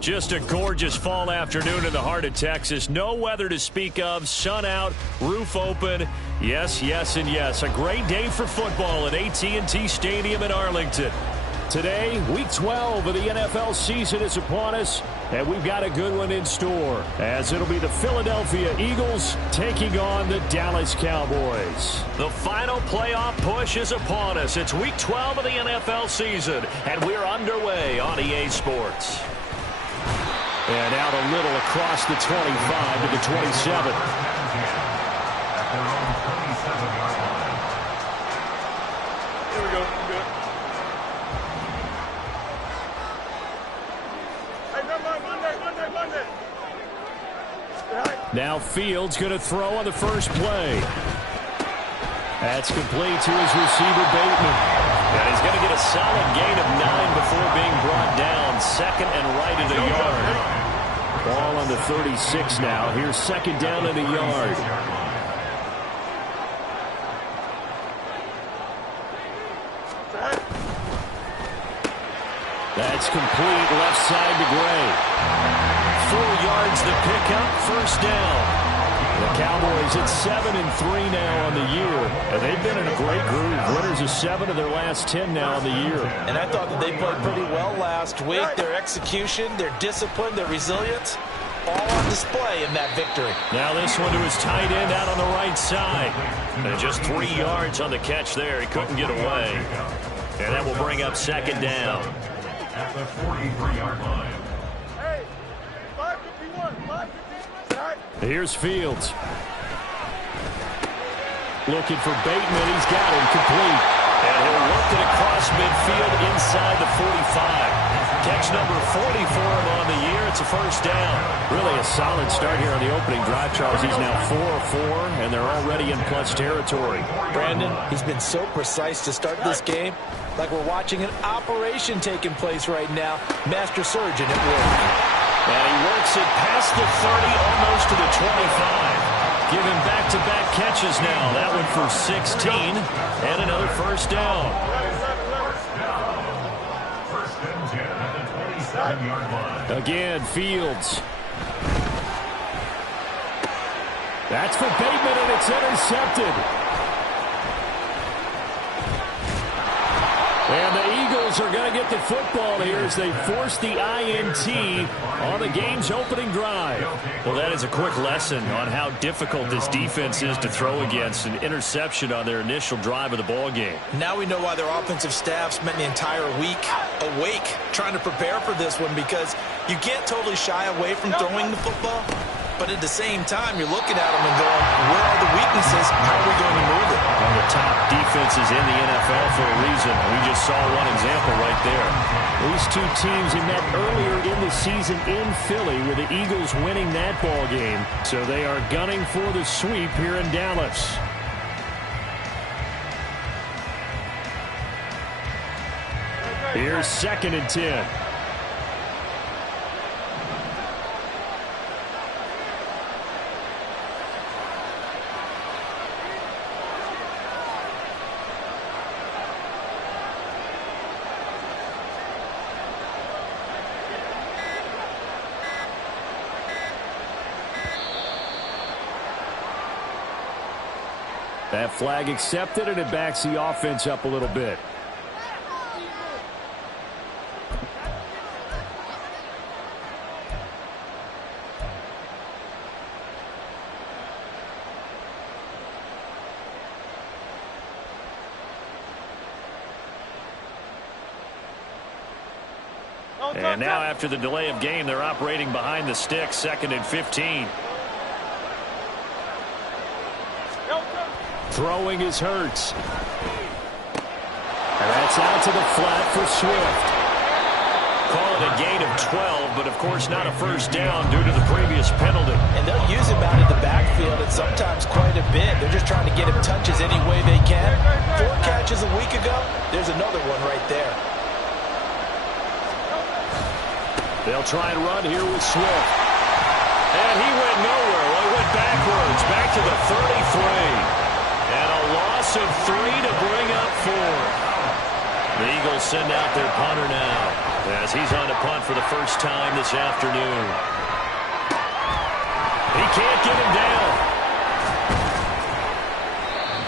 Just a gorgeous fall afternoon in the heart of Texas. No weather to speak of. Sun out, roof open. Yes, yes, and yes. A great day for football at AT&T Stadium in Arlington. Today, Week 12 of the NFL season is upon us, and we've got a good one in store, as it'll be the Philadelphia Eagles taking on the Dallas Cowboys. The final playoff push is upon us. It's Week 12 of the NFL season, and we're underway on EA Sports. And out a little across the 25 to the 27. Here we go. Good. Hey, Monday. Now Fields going to throw on the first play. That's complete to his receiver, Bateman. And he's going to get a solid gain of 9 before being brought down. Second and right at a yard. Ball on the 36 now. Here's second down and a yard. That's complete left side to Gray. 4 yards the pickup, first down. The Cowboys at 7-3 now on the year, and they've been in a great groove. Winners of 7 of their last 10 now on the year. And I thought that they played pretty well last week. Their execution, their discipline, their resilience, all on display in that victory. Now this one to his tight end out on the right side. And just 3 yards on the catch there. He couldn't get away. And that will bring up second down. At the 43-yard line. Hey, 551, 551. Here's Fields. Looking for Bateman. He's got him complete. And he'll work it across midfield inside the 45. Catch number 40 for him on the year. It's a first down. Really a solid start here on the opening drive, Charles. He's now 4 of 4, and they're already in plus territory. Brandon, he's been so precise to start this game. Like we're watching an operation taking place right now. Master surgeon at work. And he works it past the 30, almost to the 25. Giving back-to-back catches now. That one for 16, and another first down. First and 10 at the 27-yard line. Again, Fields. That's for Bateman, and it's intercepted. And the Eagles are going to get the football here as they force the INT on the game's opening drive. Well, that is a quick lesson on how difficult this defense is to throw against. An interception on their initial drive of the ball game. Now we know why their offensive staff spent the entire week awake trying to prepare for this one, because you can't totally shy away from throwing the football. But at the same time, you're looking at them and going, where are the weaknesses? How are we going to move it? One of the top defenses in the NFL for a reason. We just saw one example right there. These two teams have met earlier in the season in Philly, with the Eagles winning that ball game. So they are gunning for the sweep here in Dallas. Here's second and 10. That flag accepted, and it backs the offense up a little bit. And now after the delay of game, they're operating behind the sticks, second and 15. Throwing is Hurts. And that's out to the flat for Swift. Call it a gain of 12, but of course not a first down due to the previous penalty. And they'll use him out in the backfield, and sometimes quite a bit. They're just trying to get him touches any way they can. 4 catches a week ago. There's another one right there. They'll try and run here with Swift. And he went nowhere. Well, he went backwards, back to the 33. And a loss of 3 to bring up 4. The Eagles send out their punter now as he's on to punt for the first time this afternoon. He can't get him down.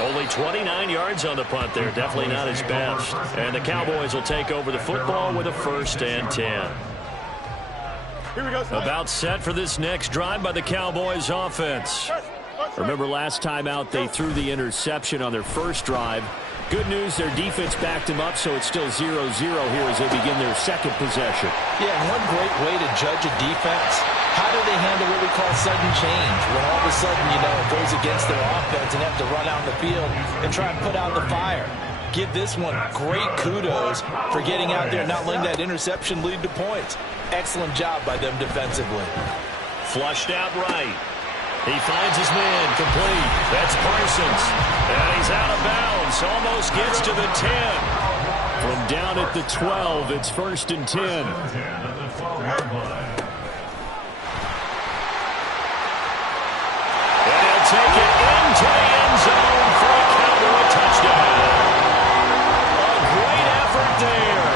Only 29 yards on the punt there. Definitely not his best. And the Cowboys will take over the football with a 1st and 10. Here we go. About set for this next drive by the Cowboys offense. Remember last time out they threw the interception on their first drive. Good news, their defense backed them up, so it's still 0-0 here as they begin their second possession. Yeah, and one great way to judge a defense, how do they handle what we call sudden change? When all of a sudden, you know, it goes against their offense and have to run out in the field and try and put out the fire. Give this one great kudos for getting out there and not letting that interception lead to points. Excellent job by them defensively. Flushed out right. He finds his man complete. That's Parsons. And he's out of bounds. Almost gets to the 10. From down at the 12, it's 1st and 10. At the 12-yard line. And he'll take it into the end zone for a Cowboy touchdown. A great effort there.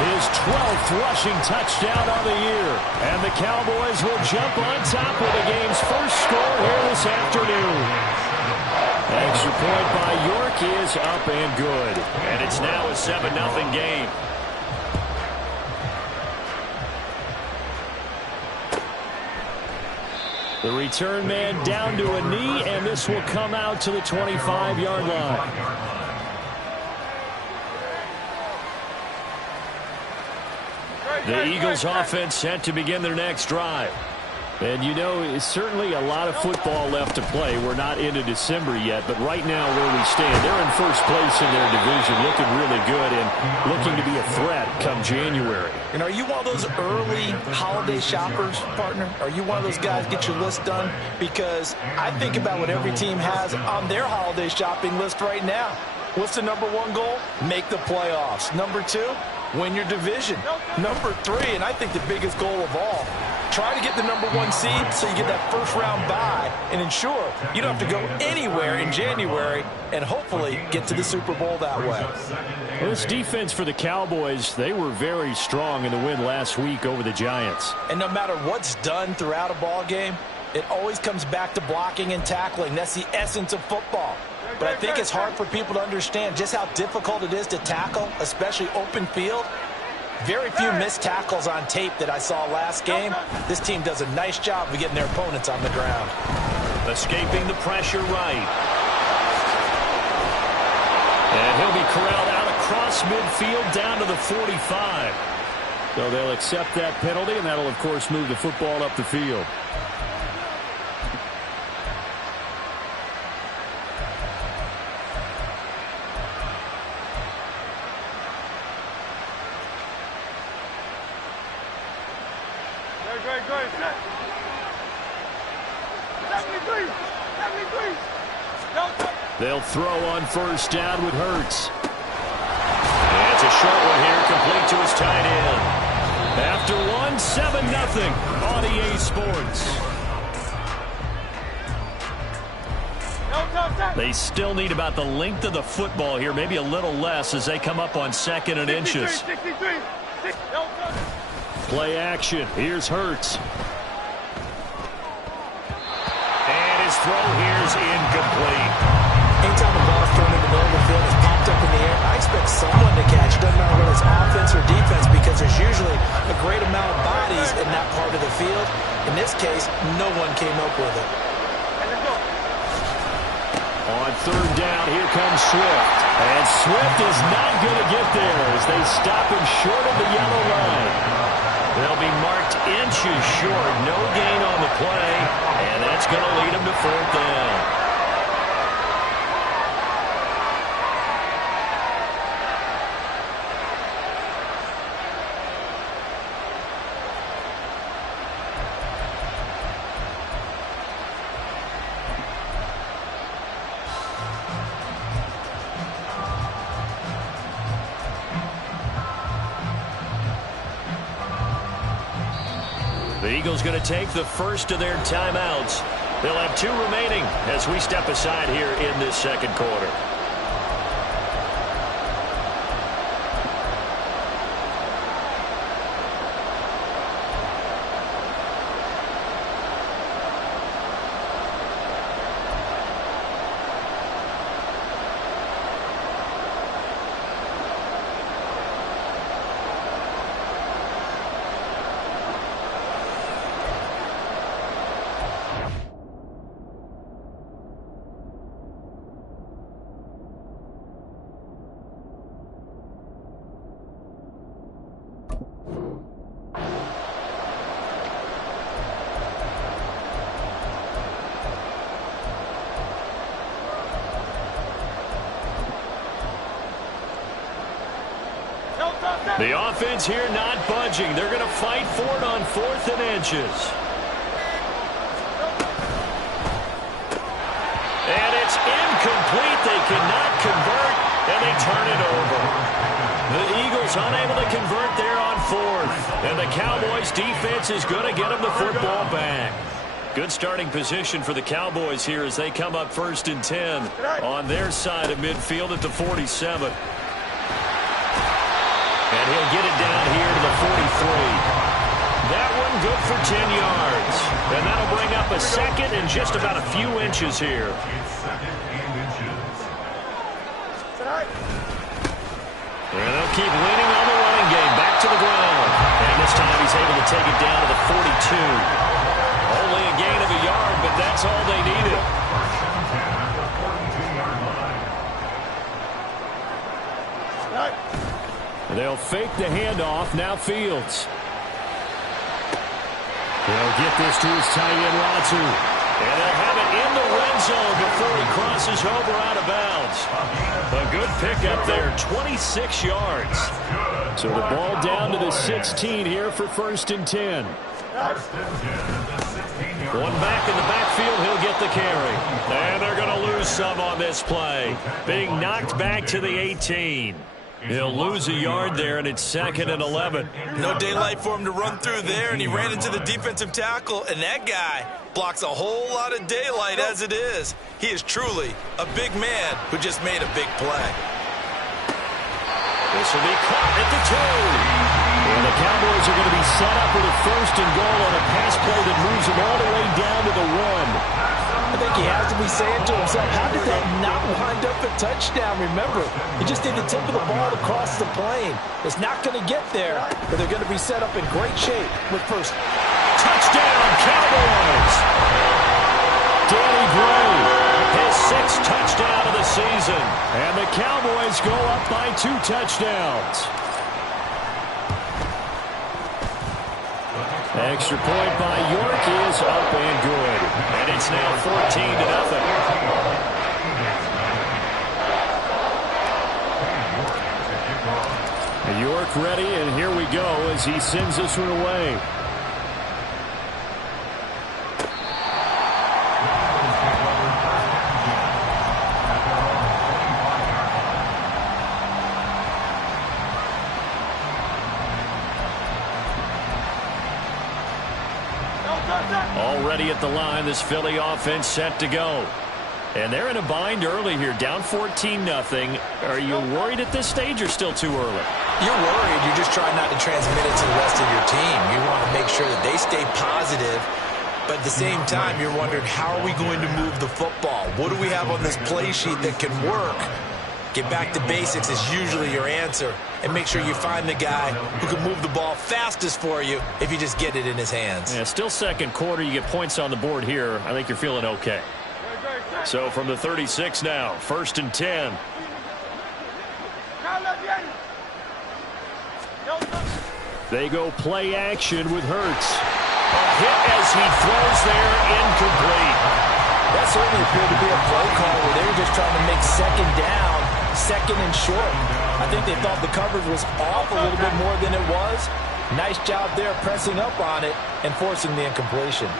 His 12th rushing touchdown on the year. And the Cowboys will jump on top with the game's first score here this afternoon. Extra point by York is up and good. And it's now a 7-0 game. The return man down to a knee, and this will come out to the 25-yard line. The Eagles offense set to begin their next drive. And you know, it's certainly a lot of football left to play. We're not into December yet, but right now where we stand, they're in first place in their division, looking really good and looking to be a threat come January. And are you one of those early holiday shoppers, partner? Are you one of those guys get your list done? Because I think about what every team has on their holiday shopping list right now. What's the #1 goal? Make the playoffs. #2, win your division. #3, and I think the biggest goal of all, try to get the #1 seed so you get that first-round bye and ensure you don't have to go anywhere in January and hopefully get to the Super Bowl that way. Well, this defense for the Cowboys, they were very strong in the win last week over the Giants. And no matter what's done throughout a ball game, it always comes back to blocking and tackling. That's the essence of football. But I think it's hard for people to understand just how difficult it is to tackle, especially open field. Very few missed tackles on tape that I saw last game. This team does a nice job of getting their opponents on the ground. Escaping the pressure right. And he'll be corralled out across midfield down to the 45. So they'll accept that penalty, and that'll, of course, move the football up the field. Great. 73. They'll throw on first down with Hurts. And it's a short one here, complete to his tight end. After one, 7-0 on EA Sports. They still need about the length of the football here, maybe a little less as they come up on 2nd and inches. 63. Play action. Here's Hurts. And his throw here is incomplete. Anytime a ball's thrown in the middle of the field, it's popped up in the air, I expect someone to catch. It doesn't matter whether it's offense or defense because there's usually a great amount of bodies in that part of the field. In this case, no one came up with it. On 3rd down, here comes Swift. And Swift is not going to get there as they stop him short of the yellow line. They'll be marked inches short. No gain on the play. And that's going to lead them to 4th down. The Eagles going to take the first of their timeouts. They'll have 2 remaining as we step aside here in this 2nd quarter. The offense here not budging. They're going to fight for it on 4th and inches. And it's incomplete. They cannot convert, and they turn it over. The Eagles unable to convert there on 4th. And the Cowboys defense is going to get them the football back. Good starting position for the Cowboys here as they come up 1st and 10 on their side of midfield at the 47. And he'll get it down here to the 43. That one good for 10 yards. And that'll bring up a 2nd and just about a few inches here. And they'll keep leaning on the running game. Back to the ground. And this time he's able to take it down to the 42. Only a gain of a yard, but that's all they needed. They'll fake the handoff. Now Fields. They'll get this to his tight end, Ratu. And they'll have it in the red zone before he crosses over out of bounds. A good pickup there, 26 yards. So the ball down to the 16 here for 1st and 10. One back in the backfield, he'll get the carry. And they're going to lose some on this play. Being knocked back to the 18. He'll lose a yard there, and it's 2nd and 11. No daylight for him to run through there, and he ran into the defensive tackle, and that guy blocks a whole lot of daylight as it is. He is truly a big man who just made a big play. This will be caught at the 2. And the Cowboys are going to be set up with a 1st and goal on a pass play that moves them all the way down to the 1. I think he has to be saying to himself, how did that not wind up a touchdown? Remember, he just did the tip of the ball across the plane. It's not going to get there, but they're going to be set up in great shape with first. Touchdown, Cowboys! Danny Gray, his 6th touchdown of the season. And the Cowboys go up by 2 touchdowns. Extra point by York is up and good. And it's now 14-0. York ready, and here we go as he sends this one away. Already at the line, this Philly offense set to go. And they're in a bind early here, down 14-0. Are you worried at this stage or still too early? You're worried. You're just trying not to transmit it to the rest of your team. You want to make sure that they stay positive. But at the same time, you're wondering, how are we going to move the football? What do we have on this play sheet that can work? Get back to basics is usually your answer. And make sure you find the guy who can move the ball fastest for you if you just get it in his hands. Yeah, still 2nd quarter. You get points on the board here. I think you're feeling okay. So from the 36 now, 1st and 10. They go play action with Hurts. A hit as he throws there, incomplete. That certainly appeared to be a play call where they were just trying to make 2nd down, 2nd and short. I think they thought the coverage was off a little bit more than it was. Nice job there pressing up on it and forcing the incompletion.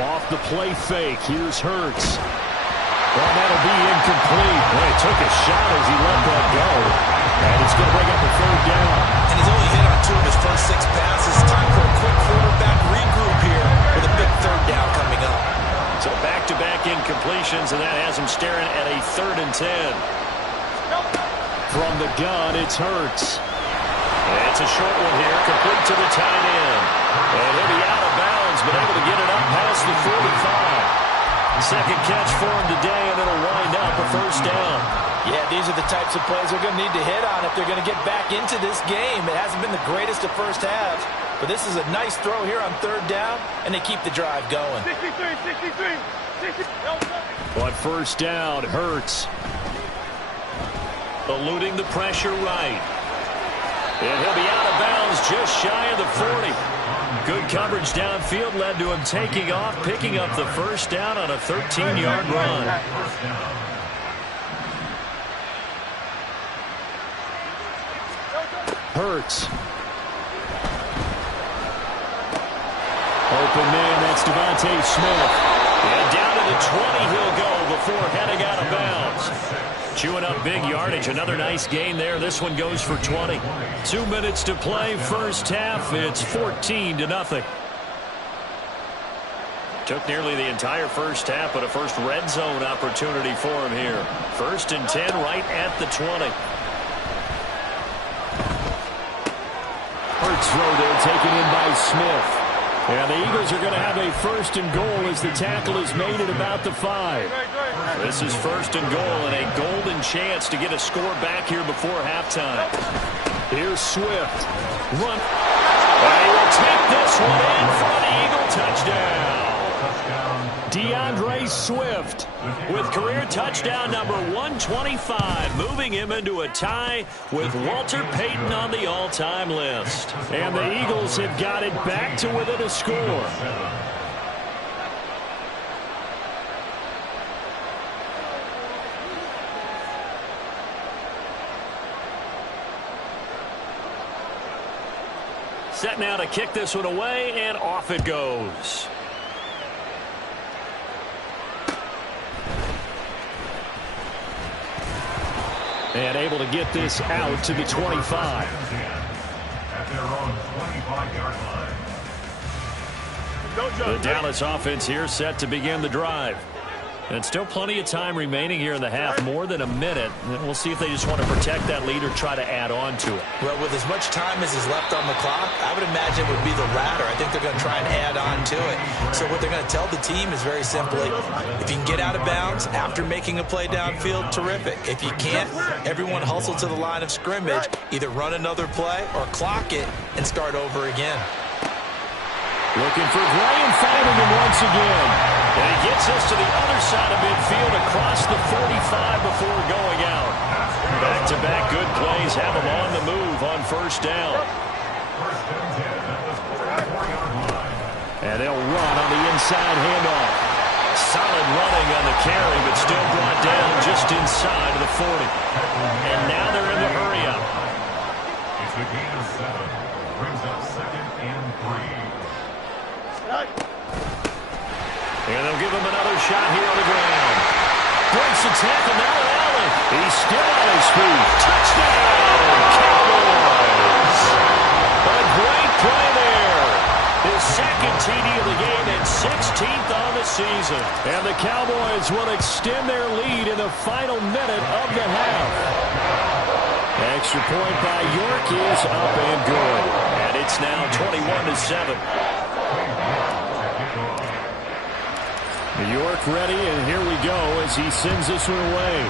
Off the play fake, here's Hurts. Well, that'll be incomplete. Well, he took a shot as he let that go. And it's going to bring up a 3rd down. And he's only hit on 2 of his first 6 passes. Time for a quick quarterback regroup here with a big 3rd down coming up. So back-to-back incompletions, and that has him staring at a 3rd and 10. From the gun, it's Hurts. It's a short one here, complete to the tight end. And he'll be out of bounds, but able to get it up past the 45. 2nd catch for him today, and it'll wind up a 1st down. Yeah, these are the types of plays they're going to need to hit on if they're going to get back into this game. It hasn't been the greatest of first halves, but this is a nice throw here on 3rd down, and they keep the drive going. 63. But 1st down, Hurts. Eluding the pressure right. And he'll be out of bounds just shy of the 40. Good coverage downfield led to him taking off, picking up the first down on a 13-yard run. Hurts. Open man, that's Devontae Smith. And down to the 20 he'll go before heading out of bounds. Chewing up big yardage. Another nice gain there. This one goes for 20. 2 minutes to play first half. It's 14-0. Took nearly the entire first half, but a first red zone opportunity for him here. 1st and 10 right at the 20. Hurts throw there taken in by Smith. And the Eagles are going to have a 1st and goal as the tackle is made at about the 5. This is 1st and goal and a golden chance to get a score back here before halftime. Here's Swift. Run. And he will take this one in for the Eagle touchdown. DeAndre Swift with career touchdown number 125, moving him into a tie with Walter Payton on the all-time list. And the Eagles have got it back to within a score. Set now to kick this one away, and off it goes. And able to get this out to the 25. At their own 25-yard line. The Dallas offense here set to begin the drive. And still plenty of time remaining here in the half, more than a minute. And we'll see if they just want to protect that lead or try to add on to it. Well, with as much time as is left on the clock, I would imagine it would be the latter. I think they're going to try and add on to it. So what they're going to tell the team is very simply, if you can get out of bounds after making a play downfield, terrific. If you can't, everyone hustle to the line of scrimmage, either run another play or clock it and start over again. Looking for Gray and finding him once again. And he gets us to the other side of midfield across the 45 before going out. Back-to-back good plays have him on the move on first down. And they'll run on the inside handoff. Solid running on the carry, but still brought down just inside of the 40. And now they're in the hurry up. It's a gain of 7. Brings up 2nd and 3. And they'll give him another shot here on the ground. Breaks the tackle now to Allen. He's still on his feet. Touchdown, Cowboys! A great play there. His 2nd TD of the game and 16th on the season. And the Cowboys will extend their lead in the final minute of the half. Extra point by York is up and good. And it's now 21-7. York ready, and here we go as he sends this one away.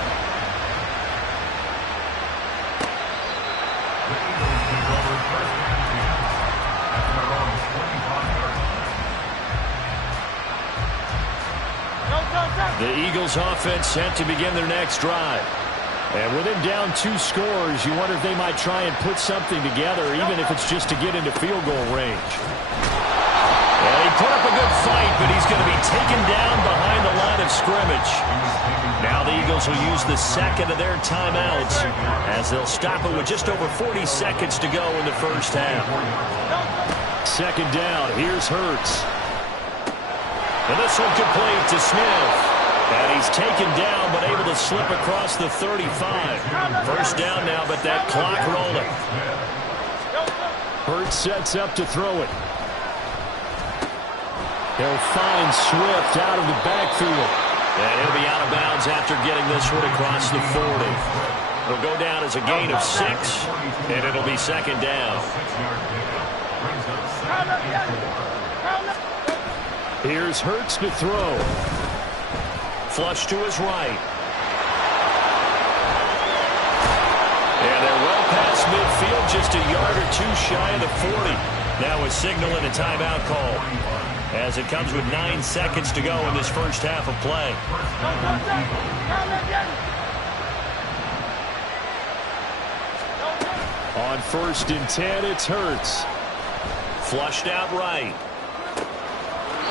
The Eagles offense set to begin their next drive. And with him down 2 scores, you wonder if they might try and put something together, even if it's just to get into field goal range. Well, he put up a good fight, but he's going to be taken down behind the line of scrimmage. Now the Eagles will use the 2nd of their timeouts as they'll stop it with just over 40 seconds to go in the first half. 2nd down, here's Hurts. And this one complete to Smith. And he's taken down, but able to slip across the 35. First down now, but that clock rolling. Hurts sets up to throw it. They'll find Swift out of the backfield. And he'll be out of bounds after getting this one across the 40. It'll go down as a gain of 6, and it'll be 2nd down. Here's Hurts to throw. Flush to his right. And they're well past midfield, just a yard or 2 shy of the 40. Now a signal and a timeout call, as it comes with 9 seconds to go in this first half of play. On 1st and 10, it's Hurts. Flushed out right.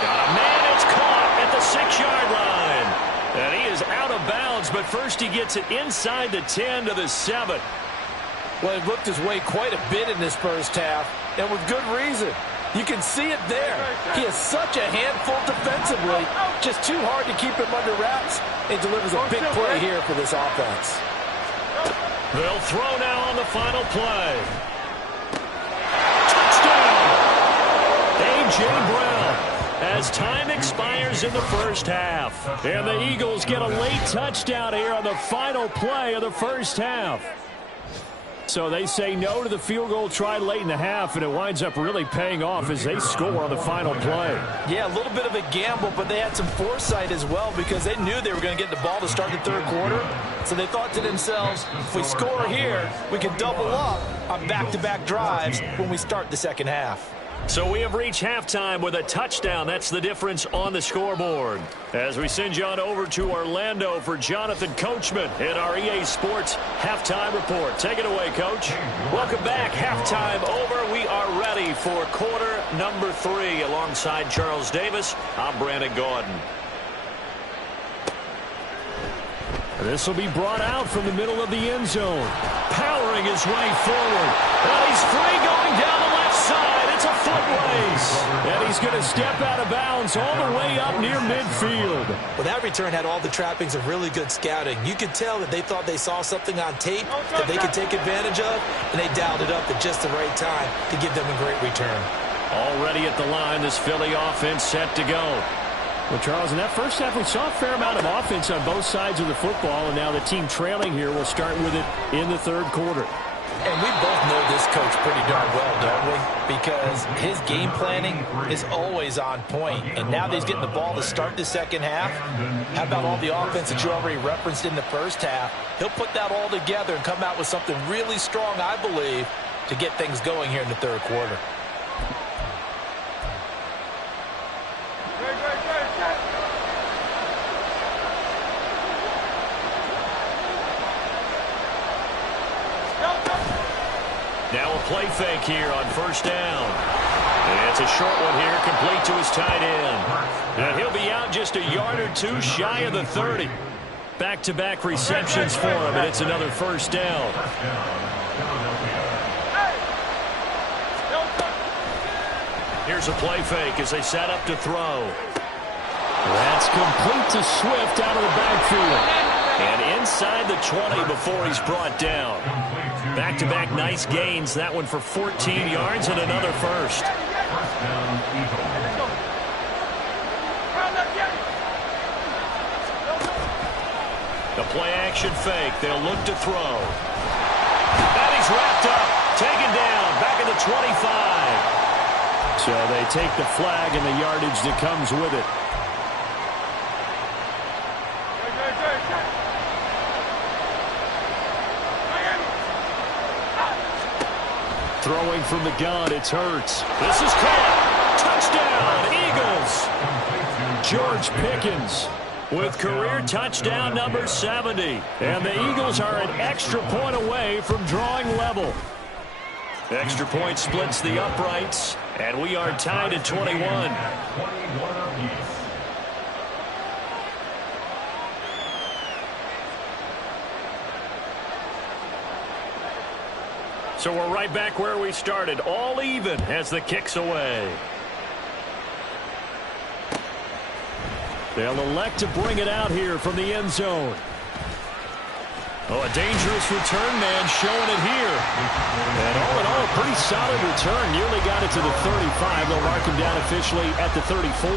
Got a man. It's caught at the 6-yard line. And he is out of bounds, but first he gets it inside the 10 to the 7. Well, he looked his way quite a bit in this first half, and with good reason. You can see it there. He is such a handful defensively. Just too hard to keep him under wraps. He delivers a big play here for this offense. They'll throw now on the final play. Touchdown! A.J. Brown. As time expires in the first half. And the Eagles get a late touchdown here on the final play of the first half. So they say no to the field goal try late in the half, and it winds up really paying off as they score on the final play. Yeah, a little bit of a gamble, but they had some foresight as well because they knew they were going to get the ball to start the third quarter. So they thought to themselves, if we score here, we can double up on back-to-back drives when we start the second half. So we have reached halftime with a touchdown. That's the difference on the scoreboard. As we send you on over to Orlando for Jonathan Coachman in our EA Sports Halftime Report. Take it away, Coach. Welcome back. Halftime over. We are ready for quarter number 3. Alongside Charles Davis, I'm Brandon Gaudin. This will be brought out from the middle of the end zone. Powering his way forward. And he's free going down the left side. It's a foot race. And he's going to step out of bounds all the way up near midfield. Well, that return had all the trappings of really good scouting. You could tell that they thought they saw something on tape that they could take advantage of, and they dialed it up at just the right time to give them a great return. Already at the line, this Philly offense set to go. Well, Charles, in that first half, we saw a fair amount of offense on both sides of the football, and now the team trailing here will start with it in the third quarter. And we both know this coach pretty darn well, don't we? Because his game planning is always on point. And now that he's getting the ball to start the second half, how about all the offense that you already referenced in the first half? He'll put that all together and come out with something really strong, I believe, to get things going here in the third quarter. Now a play fake here on first down. And it's a short one here, complete to his tight end. And he'll be out just a yard or two shy of the 30. Back-to-back receptions for him, and it's another first down. Here's a play fake as they set up to throw. That's complete to Swift out of the backfield. And inside the 20 before he's brought down. Back-to-back nice gains. That one for 14 yards and another first. The play-action fake. They'll look to throw. And he's wrapped up. Taken down. Back at the 25. So they take the flag and the yardage that comes with it. Throwing from the gun, it's Hurts. This is caught. Touchdown, Eagles. George Pickens with career touchdown number 70. And the Eagles are an extra point away from drawing level. Extra point splits the uprights, and we are tied at 21. So we're right back where we started, all even as the kick's away. They'll elect to bring it out here from the end zone. Oh, a dangerous return man showing it here. And all in all, a pretty solid return. Nearly got it to the 35. They'll mark him down officially at the 34.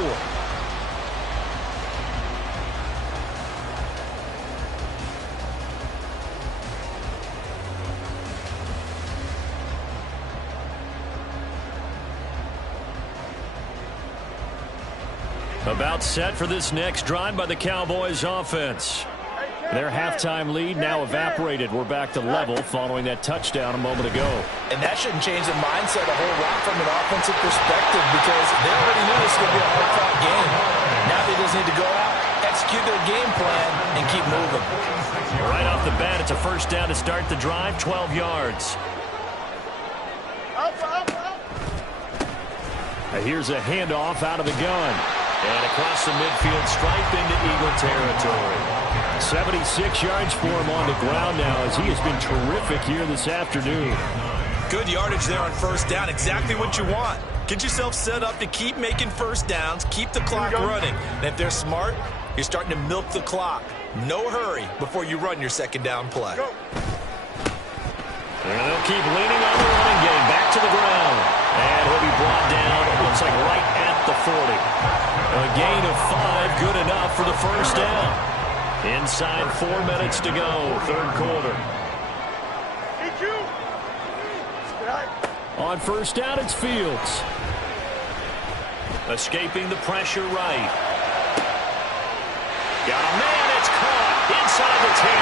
About set for this next drive by the Cowboys offense. Their halftime lead now evaporated. We're back to level following that touchdown a moment ago. And that shouldn't change the mindset a whole lot from an offensive perspective because they already knew this was going to be a hard-fought game. Now they just need to go out, execute their game plan, and keep moving. Right off the bat, it's a first down to start the drive, 12 yards. Here's a handoff out of the gun. And across the midfield stripe into Eagle territory. 76 yards for him on the ground now as he has been terrific here this afternoon. Good yardage there on first down. Exactly what you want. Get yourself set up to keep making first downs, keep the clock running. And if they're smart, you're starting to milk the clock. No hurry before you run your second down play. And they'll keep leaning on the running game. Back to the ground. And he'll be brought down, it looks like right at the 40. A gain of 5, good enough for the first down. Inside 4 minutes to go, third quarter. On first down, it's Fields. Escaping the pressure right. Got a man, it's caught inside the 10.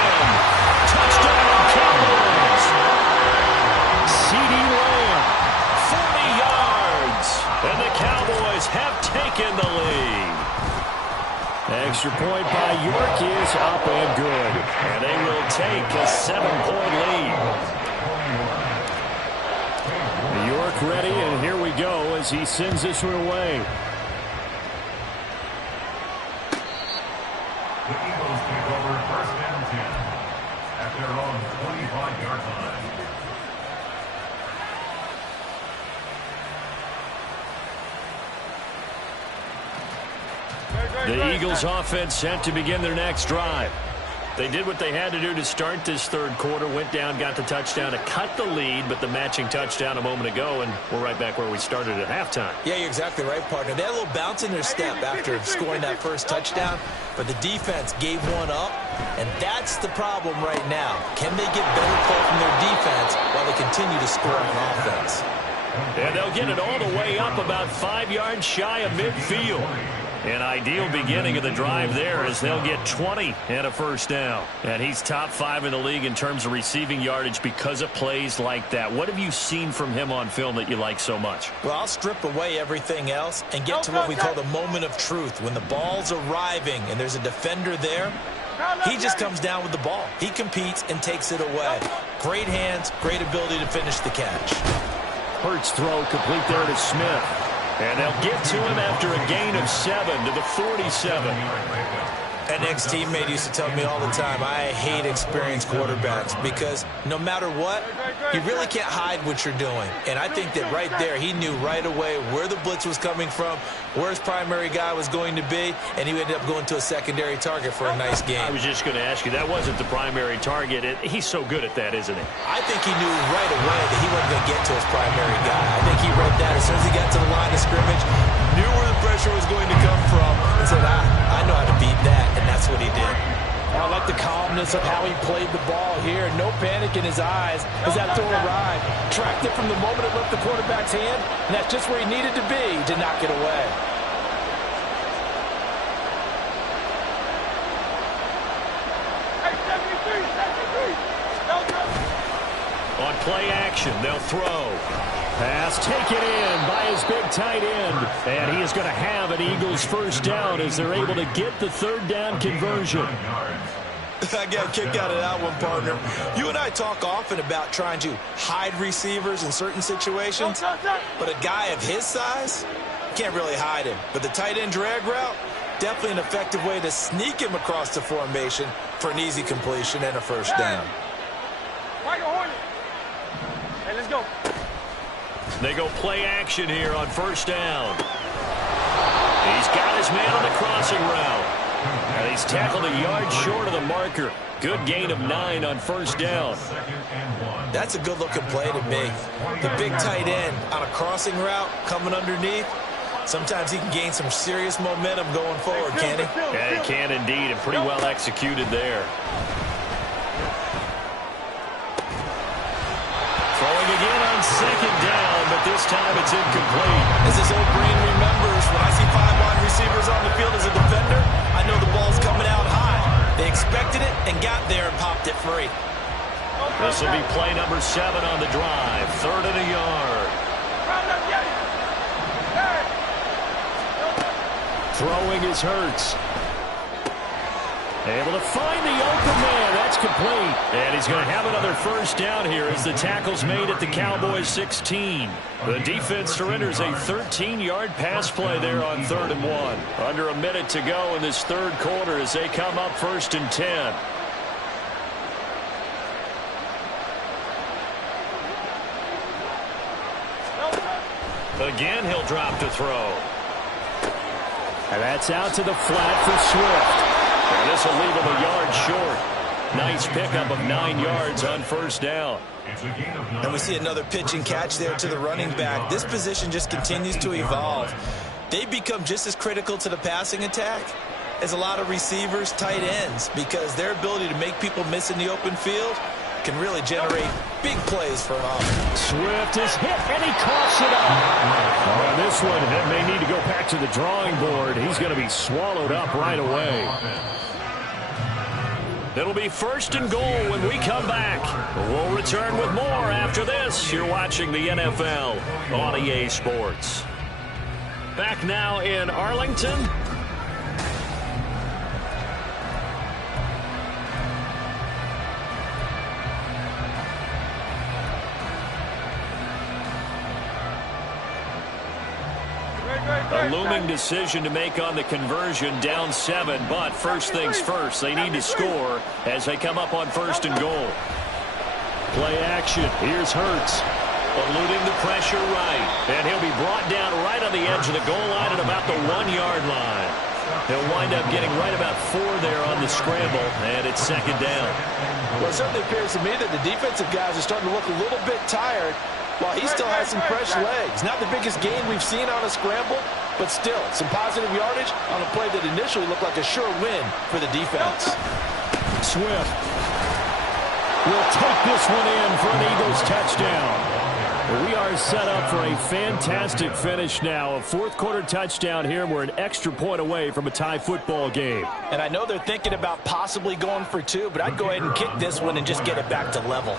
Touchdown, Cowboys. C.D. Lamb, 40 yards. And the Cowboys have taken the lead. Extra point by York is up and good. And they will take a 7-point lead. York ready, and here we go as he sends this one away. The Eagles take over first and 10 at their own 25-yard line. The Eagles offense set to begin their next drive. They did what they had to do to start this third quarter, went down, got the touchdown to cut the lead, but the matching touchdown a moment ago, and we're right back where we started at halftime. Yeah, you're exactly right, partner. They had a little bounce in their step after scoring that first touchdown, but the defense gave one up, and that's the problem right now. Can they get better play from their defense while they continue to score on offense? And they'll get it all the way up about 5 yards shy of midfield. An ideal beginning of the drive there as they'll get 20 and a first down. And he's top 5 in the league in terms of receiving yardage because of plays like that. What have you seen from him on film that you like so much? Well, I'll strip away everything else and get to what we call the moment of truth. When the ball's arriving and there's a defender there, he just comes down with the ball. He competes and takes it away. Great hands, great ability to finish the catch. Hurts throw complete there to Smith. And they'll get to him after a gain of 7 to the 47. An ex-teammate used to tell me all the time, I hate experienced quarterbacks because no matter what, you really can't hide what you're doing. And I think that right there, he knew right away where the blitz was coming from, where his primary guy was going to be, and he ended up going to a secondary target for a nice game. I was just going to ask you, that wasn't the primary target. He's so good at that, isn't he? I think he knew right away that he wasn't going to get to his primary guy. I think he read that as soon as he got to the line of scrimmage, knew where the pressure was going to come from, and said, I know how to beat that, and that's what he did. I like the calmness of how he played the ball here. No panic in his eyes as that throw arrived. Tracked it from the moment it left the quarterback's hand, and that's just where he needed to be to knock it away. On play action, they'll throw. Pass taken in by his big tight end. And he is going to have an Eagles first down as they're able to get the third down conversion. I got a kick out of that one, partner. You and I talk often about trying to hide receivers in certain situations, but a guy of his size, can't really hide him. But the tight end drag route, definitely an effective way to sneak him across the formation for an easy completion and a first down. Hey, let's go. They go play action here on first down. He's got his man on the crossing route. And he's tackled a yard short of the marker. Good gain of 9 on first down. That's a good-looking play to me. The big tight end on a crossing route coming underneath. Sometimes he can gain some serious momentum going forward, can't he? Yeah, he can indeed, and pretty well executed there. Throwing again on second down, but this time it's incomplete. As his old brain remembers, when I see 5 wide receivers on the field as a defender, I know the ball's coming out high. They expected it and got there and popped it free. This will be play number 7 on the drive. 3rd and a yard. Throwing is Hurts. Able to find the open man. That's complete. And he's going to have another first down here as the tackle's made at the Cowboys 16. The defense surrenders a 13-yard pass play there on 3rd and 1. Under a minute to go in this third quarter as they come up 1st and 10. Again, he'll drop to throw. And that's out to the flat for Swift. And this will leave him a yard short. Nice pickup of 9 yards on first down. And we see another pitch and catch there to the running back. This position just continues to evolve. They become just as critical to the passing attack as a lot of receivers, tight ends, because their ability to make people miss in the open field can really generate big plays for an offense. Swift is hit, and he coughs it up. On this one, it may need to go back to the drawing board. He's going to be swallowed up right away. It'll be 1st and goal when we come back. We'll return with more after this. You're watching the NFL on EA Sports. Back now in Arlington. A looming decision to make on the conversion, down 7, but first things first, they need to score as they come up on 1st and goal. Play action. Here's Hurts. Eluding the pressure right. And he'll be brought down right on the edge of the goal line at about the 1-yard line. He'll wind up getting right about 4 there on the scramble, and it's 2nd down. Well, it certainly appears to me that the defensive guys are starting to look a little bit tired while he still has some fresh legs. Not the biggest gain we've seen on a scramble, but still, some positive yardage on a play that initially looked like a sure win for the defense. Swift will take this one in for an Eagles touchdown. We are set up for a fantastic finish now. A 4th quarter touchdown here. We're an extra point away from a tie football game. And I know they're thinking about possibly going for 2, but I'd go ahead and kick this one and just get it back to level.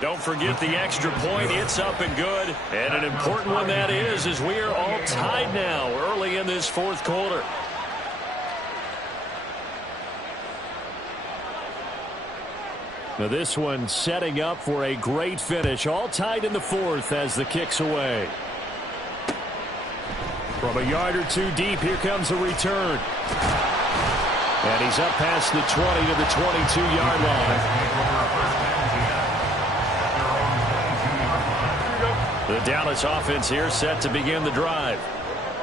Don't forget the extra point. It's up and good. And an important one that is, as we are all tied now early in this 4th quarter. Now this one setting up for a great finish. All tied in the 4th as the kick's away. From a yard or 2 deep, here comes a return. And he's up past the 20 to the 22-yard line. The Dallas offense here set to begin the drive.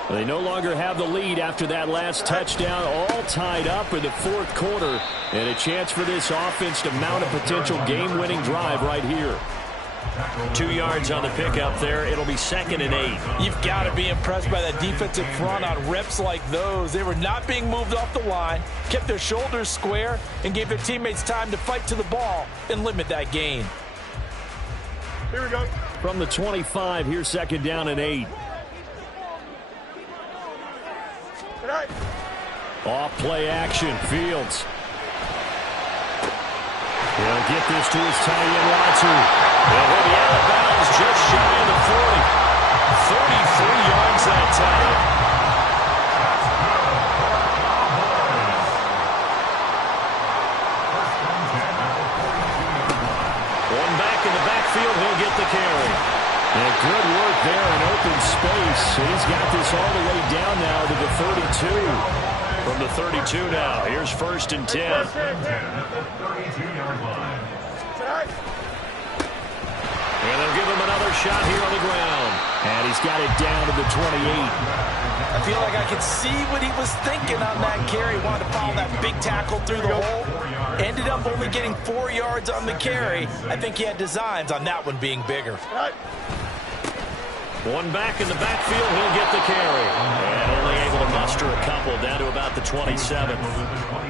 They no longer have the lead after that last touchdown, all tied up in the 4th quarter, and a chance for this offense to mount a potential game-winning drive right here. 2 yards on the pickup there. It'll be 2nd and 8. You've got to be impressed by that defensive front on reps like those. They were not being moved off the line, kept their shoulders square, and gave their teammates time to fight to the ball and limit that gain. Here we go. From the 25, here's 2nd down and 8. Off play action, Fields. He'll get this to his tight end, Latu. He'll be out of bounds just shy of the 40. 33 yards that time. One back in the backfield, he'll get the carry. And good work there in open space. He's got this all the way down now to the 32. From the 32 now, here's 1st and 10. At the 32-yard line. And they'll give him another shot here on the ground. And he's got it down to the 28. I feel like I could see what he was thinking on that carry. Wanted to follow that big tackle through the hole. Ended up only getting 4 yards on the carry. I think he had designs on that one being bigger. One back in the backfield, he'll get the carry. And only able to muster a couple down to about the 27.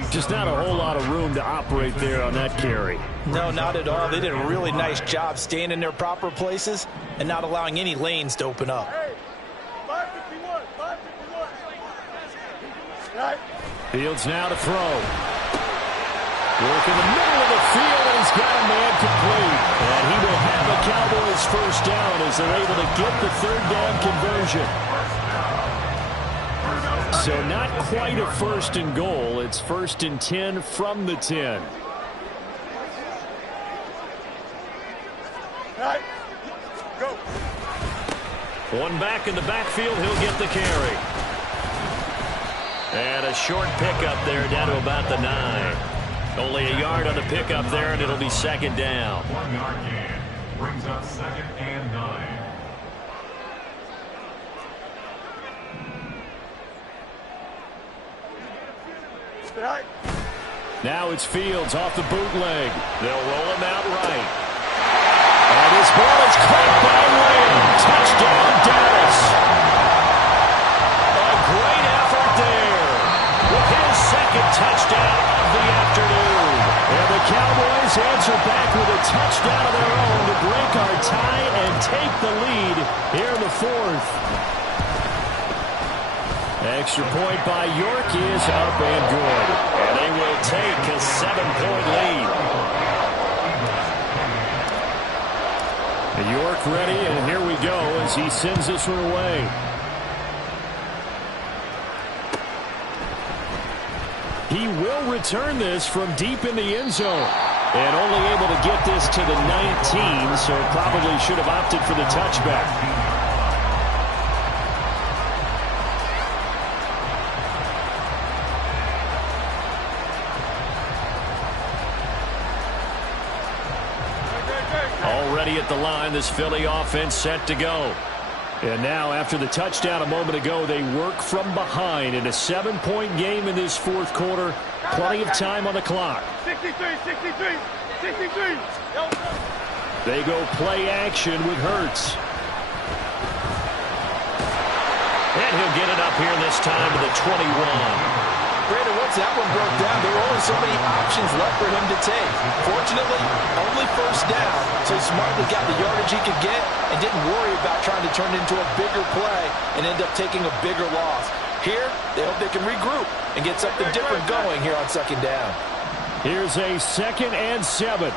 Just not a whole lot of room to operate there on that carry. No, not at all. They did a really nice job staying in their proper places and not allowing any lanes to open up. Hey, 551, 551. Fields now to throw. Work in the middle of the field, and he's got a man complete. And he will have the Cowboys first down as they're able to get the third down conversion. So not quite a first and goal. It's first and 10 from the 10. All right, go. One back in the backfield, he'll get the carry. And a short pickup there down to about the 9. Only a yard on the pickup there, and it'll be second down. 1 yard gain brings up second and 9. All right. Now it's Fields off the bootleg. They'll roll him out right. And his ball is caught by Lamb. Touchdown, Dallas. A great effort there with his second touchdown of the afternoon. And the Cowboys answer back with a touchdown of their own to break our tie and take the lead here in the fourth. Extra point by York is up and good. And they will take a 7-point lead. York ready, and here we go as he sends this one away. He will return this from deep in the end zone. And only able to get this to the 19, so probably should have opted for the touchback. Already at the line, this Philly offense set to go. And now, after the touchdown a moment ago, they work from behind in a 7-point game in this fourth quarter. Plenty of time on the clock. 63. They go play action with Hurts. And he'll get it up here this time to the 21. Brandon, once that one broke down, there were only so many options left for him to take. Fortunately, only first down, so he smartly got the yardage he could get and didn't worry about trying to turn it into a bigger play and end up taking a bigger loss. Here, they hope they can regroup and get something different going here on second down. Here's a 2nd and 7.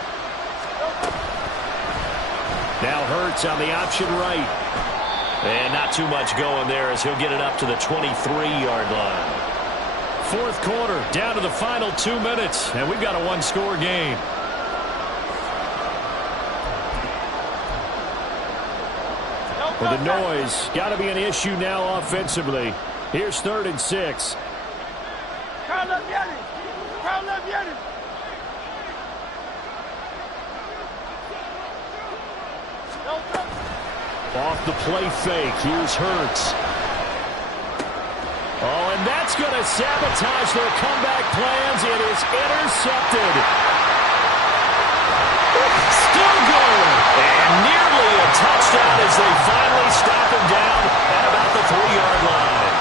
Now Hurts on the option right. And not too much going there as he'll get it up to the 23-yard line. Fourth quarter, down to the final 2 minutes, and we've got a one-score game. Well, the noise got to be an issue now offensively. Here's 3rd and 6. Off the play fake, here's Hurts. Oh, and that's going to sabotage their comeback plans. It is intercepted. Still going. And nearly a touchdown as they finally stop him down at about the 3-yard line.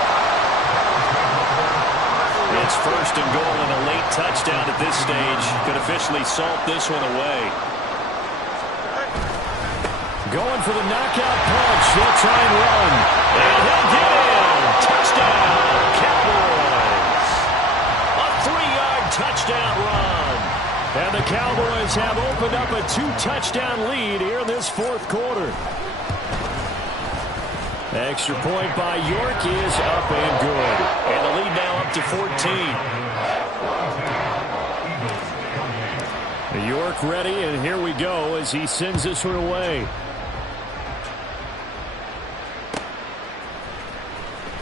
It's 1st and goal and a late touchdown at this stage. Could officially salt this one away. Going for the knockout punch. He'll try and run. And he'll get in. Touchdown, Cowboys. A 3-yard touchdown run. And the Cowboys have opened up a 2-touchdown lead here in this fourth quarter. Extra point by York is up and good. And the lead now up to 14. York ready, and here we go as he sends this one away.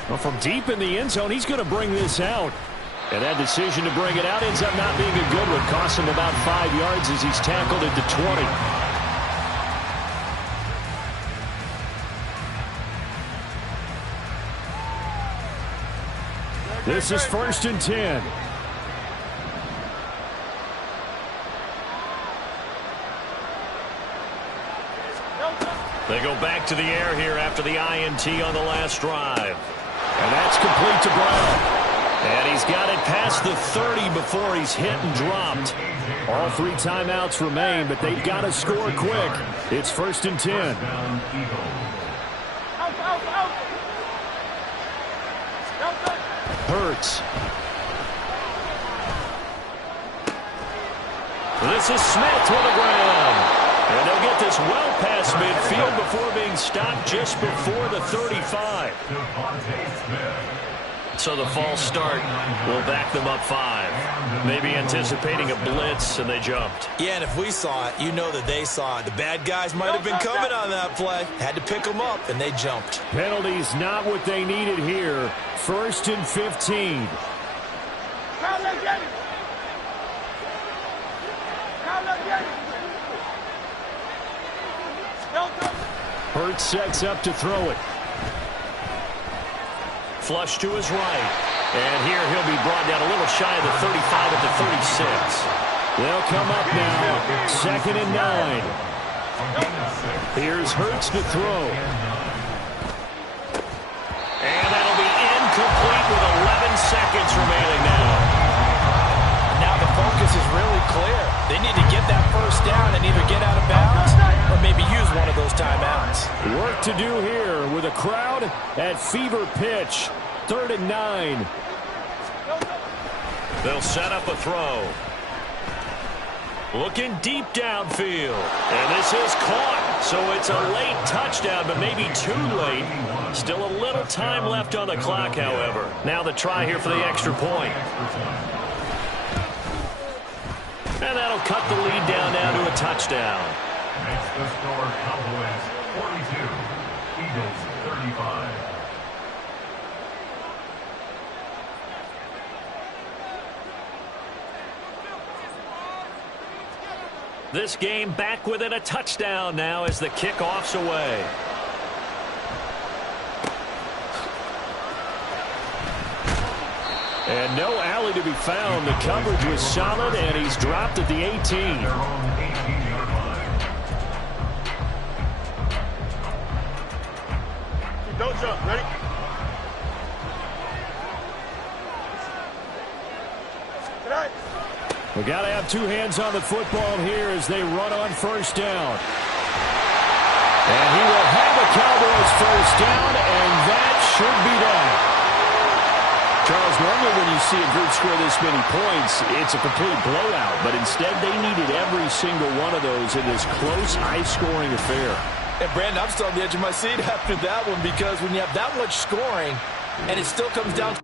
Well, from deep in the end zone, he's going to bring this out. And that decision to bring it out ends up not being a good one. Costs him about 5 yards as he's tackled at the 20. This is 1st and 10. They go back to the air here after the INT on the last drive. And that's complete to Brown. And he's got it past the 30 before he's hit and dropped. All 3 timeouts remain, but they've got to score quick. It's 1st and 10. Hurts. This is Smith to the ground. And they'll get this well past midfield before being stopped just before the 35. So the false start will back them up 5. Maybe anticipating a blitz, and they jumped. Yeah, and if we saw it, you know that they saw it. The bad guys might have been coming on that play. Had to pick them up, and they jumped. Penalties not what they needed here. 1st and 15. Hurts sets up to throw it. Flush to his right. And here he'll be brought down a little shy of the 35 at the 36. They'll come up now. 2nd and 9. Here's Hurts to throw. And that'll be incomplete with 11 seconds remaining now. Now the focus is really clear. They need to get that first down and either get out of bounds or maybe use one of those timeouts. Work to do here with a crowd at fever pitch. 3rd and 9. They'll set up a throw. Looking deep downfield. And this is caught. So it's a late touchdown, but maybe too late. Still a little time left on the clock, however. Now the try here for the extra point. And that'll cut the lead down now to a touchdown. Makes the score Cowboys 42, Eagles 35. This game back within a touchdown now as the kickoff's away. And no alley to be found. The coverage was solid, and he's dropped at the 18. Their own 18-yard line. Don't jump. Ready? Tonight. We got to have two hands on the football here as they run on 1st down. And he will have a Cowboys 1st down, and that should be that. Charles, normally when you see a group score this many points, it's a complete blowout. But instead, they needed every single one of those in this close, high-scoring affair. And, Brandon, I'm still on the edge of my seat after that one because when you have that much scoring and it still comes down to